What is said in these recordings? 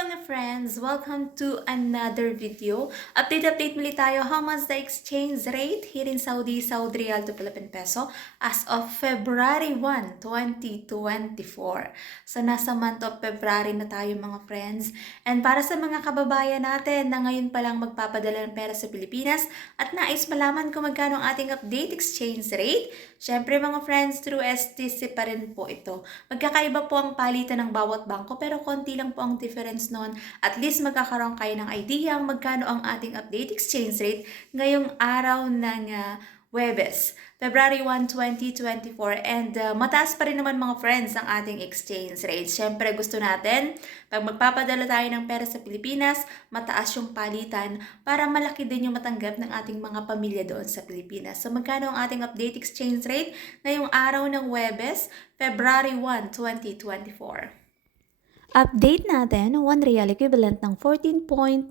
mga friends! Welcome to another video. Update muli tayo. How much the exchange rate here in Saudi Riyal to Philippine Peso as of February 1, 2024. So nasa month of February na tayo mga friends. And para sa mga kababayan natin na ngayon pa lang magpapadala ng pera sa Pilipinas at nais malaman kung magkano ang ating update exchange rate, syempre mga friends, through STC pa rin po ito. Magkakaiba po ang palitan ng bawat bangko pero konti lang po ang difference noon. At least magkakaroon kayo ng idea magkano ang ating update exchange rate ngayong araw ng Huwebes, February 1, 2024. And mataas pa rin naman mga friends ang ating exchange rate. Siyempre gusto natin, pag magpapadala tayo ng pera sa Pilipinas, mataas yung palitan para malaki din yung matanggap ng ating mga pamilya doon sa Pilipinas. So magkano ang ating update exchange rate ngayong araw ng Huwebes, February 1, 2024? Update natin, 1 real equivalent ng 14.91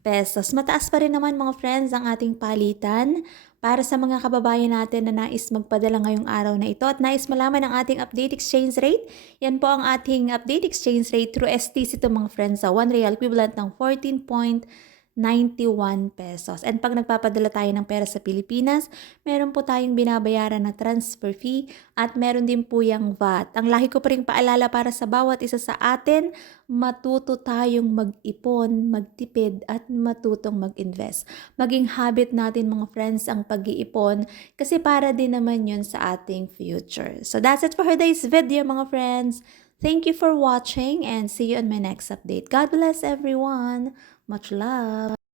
pesos. Mataas pa rin naman mga friends ang ating palitan para sa mga kababayan natin na nais magpadala ngayong araw na ito at nais malaman ang ating update exchange rate. Yan po ang ating update exchange rate through STC to mga friends sa 1 real equivalent ng 14.91 pesos. And pag nagpapadala tayo ng pera sa Pilipinas, meron po tayong binabayaran na transfer fee at meron din po yung VAT. Ang lahi ko pa rin paalala para sa bawat isa sa atin, matuto tayong mag-ipon, magtipid at matutong mag-invest. Maging habit natin mga friends ang pag-iipon kasi para din naman yun sa ating future. So that's it for today's video mga friends. Thank you for watching and see you on my next update. God bless everyone. Much love.